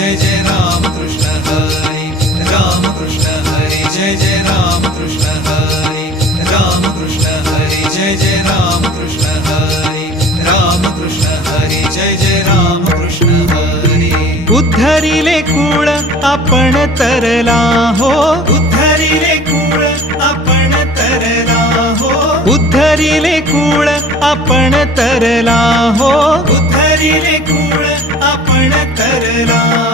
जय जय राम कृष्ण हरे। राम कृष्ण हरे जय जय राम कृष्ण हरे। राम कृष्ण हरे जय जय राम कृष्ण हरे। राम कृष्ण हरे जय जय राम कृष्ण हरे। उद्धरिले कूळ आपण तरला हो। उद्धरिले कूळ आपण तरला हो। उद्धरिले कूळ आपण तरला हो। उद्धरिले कूळ आपण तरला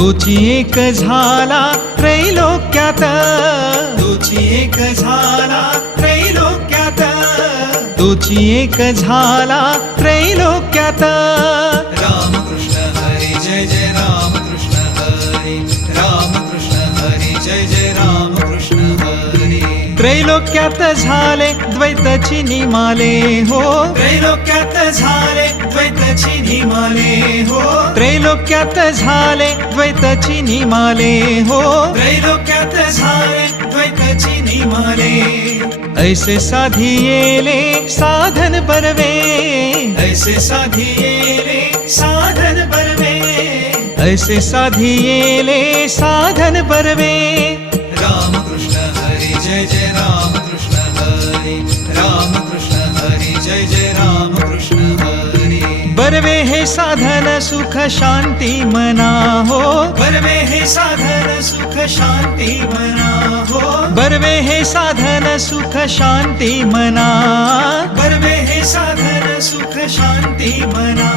तोची एक झाला त्रैलोक्यात तुझी एक झाला त्रैलोक्यात तोची एक झाला त्रैलोक्यात रामकृष्ण हरी जय जय रामकृष्ण हरी. रामकृष्ण हरी जय जय रामकृष्ण हरी. त्रैलोक्यात झाले द्वैतची निमाले हो. त्रैलोक्यात झाले द्वैतची निमाले हो। त्रैलोक्यात झाले द्वैतची निमाले हो। त्रैलोक्यात झाले द्वैतची निमाले ऐसे साधियेले साधन बरवे। ऐसे साधियेले साधन बरवे। ऐसे साधियेले साधन बरवे। बरवे हे साधन सुख शांति मना हो बरवे हे साधन सुख शांति मना हो बरवे हे साधन सुख शांति मना बरवे हे साधन सुख शांति मना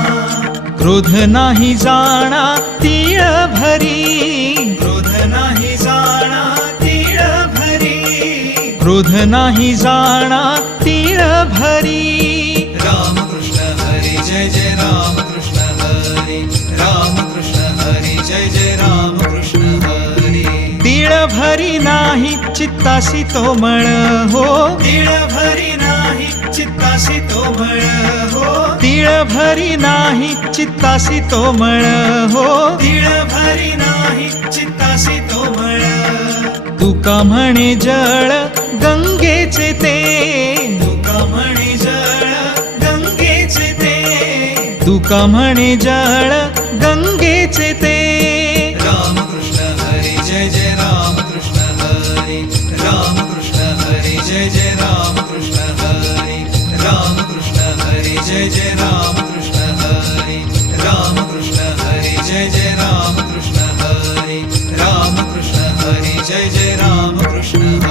क्रोध नाही जाणा तीळ भरी। क्रोध नाही जाणा तीळ भरी। क्रोध नाही जाणा तीळ भरी। जय जय रामकृष्ण हरी रामकृष्ण हरी जय जय रामकृष्ण हरी। तीळ भरी नाही चित्तासी तो मळ हो। तीळ भरी नाही चित्तासी तो मळ हो। तीळ भरी नाही चित्तासी तो मळ हो। तीळ भरी नाही चित्तासी तो मळ तुका म्हणे जळ गंगेचे ते। तुका म्हणे जाळ गंगेचे ते राम हरे जय जय राम हरे। रामकृष्ण हरि जय जय राम हरे। राम हरे जय जय राम हरे। राम हरे जय जय राम हरे। रामकृष्ण हरे जय जय राम कृष्ण